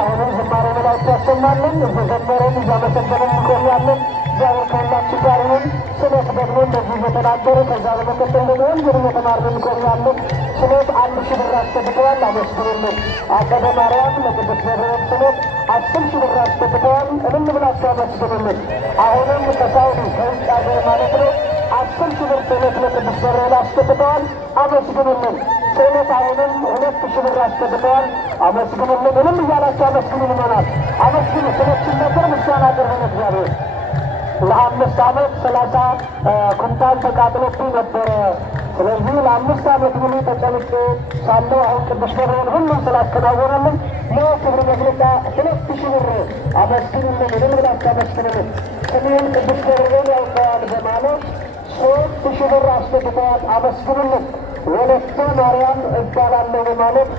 አሁንም ዝማሬ መላእክት ያሰማልን። እየዘመረን እያመሰገንን እንቆያለን። እግዚአብሔር ከሁላችን ጋር ይሁን። ስለት ደግሞ እንደዚህ እየተናገረ ከዛ በመቀጠል ደግሞ ወንጌል እየተማርን እንቆያለን። ስለት 1000 ብር አስገብተዋል። አመስግኑልን። አጸደ ማርያም ለቅዱስ ገብርኤል ስለት 10,000 ብር አስገብተዋል። እልል ብላችሁ አመስግኑልን። አሁንም ከሳውዲ ከውጭ ሀገር ማለት ነው 10,000 ብር ስለት ለቅዱስ ገብርኤል አስገብተዋል። አመስግኑልን። ስለት አሁንም 2,000 ብር አስገብተዋል። አመስግኑልን። እልል እያላችሁ አመስግኑን ይሆናል። አመስግኑ። ስለችን ነገር ምስጋና አቅርበን እግዚአብሔር ለ5 ዓመት 30 ኩንታል ተቃጥሎብኝ ነበረ። ስለዚህ ለ5 ዓመት ሙሉ ተጨንቄ ሳለሁ አሁን ቅዱስ ገብርኤል ሁሉም ስላከናወነልን ለክብር መግለጫ 2,000 ብር አመስግኑልን። እልል ብላችሁ አመስግኑልን። ስሜን ቅዱስ ገብርኤል ያውቀዋል በማለት 3,000 ብር አስገብተዋል። አመስግኑልን። ወለተ ማርያም እባላለሁ በማለት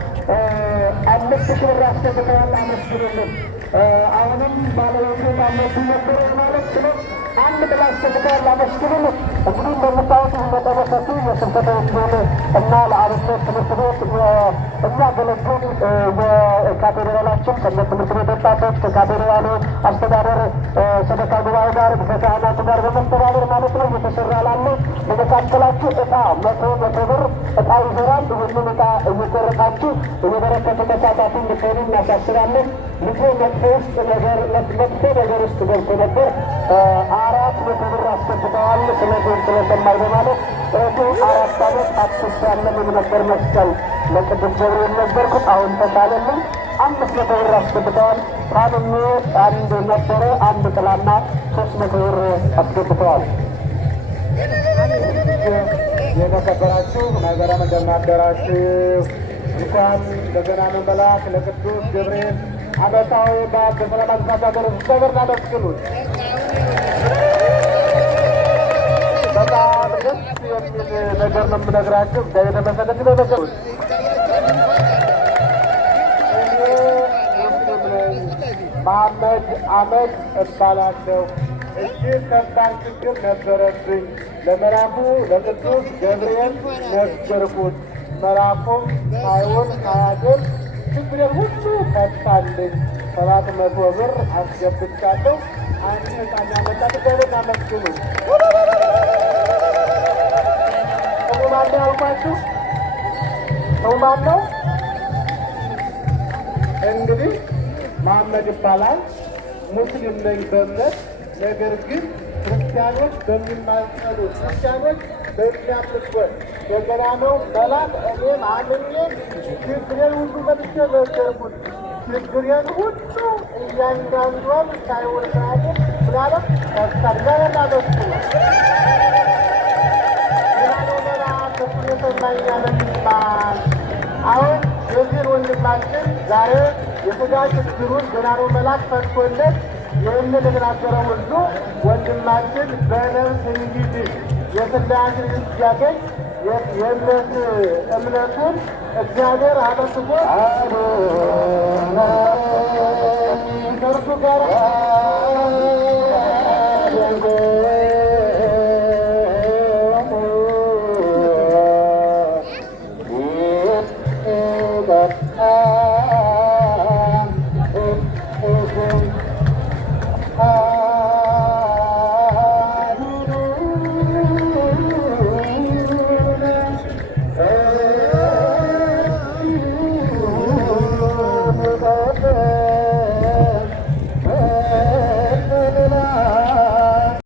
5,000 ብር አስገብተዋል። አመስግኑልን። አሁንም ባለቤቱ ማለቱ ነበረ ማለት ስለ አንድ ብላ አስገብተዋል። አመስግኑልን። እንግዲህ እንደምታወት መጠነ ሰፊ የስብከተ ወንጌል እና ለአብነት ትምህርት ቤት የሚያገለግል የካቴድራላችን ሰንበት ትምህርት ቤት ወጣቶች ከካቴድራሉ አስተዳደር ሰበካ ጉባኤ ጋር ከካህናቱ ጋር በመተባበር ማለት ነው እየተሰራ ላለ በመካከላችሁ እጣ 100 ብር እጣ ይዘራል። ይህንን እጣ እየቆረጣችሁ የበረከቱ ተሳታፊ እንድትሆኑ እናሳስባለን። ልጆ መጥፎ ነገር ውስጥ ገብቶ ነበር 400 ብር አስገብተዋል። ስለሰማይ በማለት እህቱ 4 ዓመት አትሳለምን ነበር መስቀል ለቅዱስ ገብርኤል ነበርኩት አሁን ተሻለልኝ 500 ብር አስገብተዋል። ታምሜ አንድ ነበረ አንድ ጥላና 300 ብር አስገብተዋል። የተከበራችሁ ነገረ እንደማደራችሁ እንኳን ለገናነ መልአክ ለቅዱስ ገብርኤል ዓመታዊ በዓል በሰላም አደረሳችሁ። እግዚአብሔርን አመስግኑት። በጣም ደስ የሚል ነገር ነው የምነግራችሁ። እግዚአብሔር የተመሰገነ ይሁን። መሐመድ አህመድ እባላለሁ። እጅግ ከባድ ችግር ነበረብኝ። ለመልአኩ ለቅዱስ ገብርኤል ነገርኩት። መልአኩም ሳይውል ሳያድር ችግሬን ሁሉ ፈታልኝ። 700 ብር አስገብቻለሁ። አንድ ሕፃን ያመጣት እግዚአብሔርን አመስግኑ። ሰው ማነው ያልኳችሁ? ሰው ማነው? እንግዲህ መሐመድ ይባላል። ሙስሊም ነኝ በእምነት ነገር ግን ክርስቲያኖች በሚማጸኑ ክርስቲያኖች በሚያምኑበት የገናናው መልአክ እኔም አምኜ ችግሬን ሁሉ መጥቼ ነገርኩት። ችግሬን ሁሉ እያንዳንዷን ሳይውል ሳያድር ምናለም ተስታድጋ ያላበሱ ገናናው መልአክ እሱ የሰማኛለን ይባል። አሁን የዚህን ወንድማችን ዛሬ የሥጋ ችግሩን ገናናው መልአክ ፈትቶለት ይህንን የተናገረው ሁሉ ወንድማችን በነፍስ እንዲድን የሥላሴን ሲያገኝ የእምነት እምነቱን እግዚአብሔር አበስቦ ከእርሱ ጋር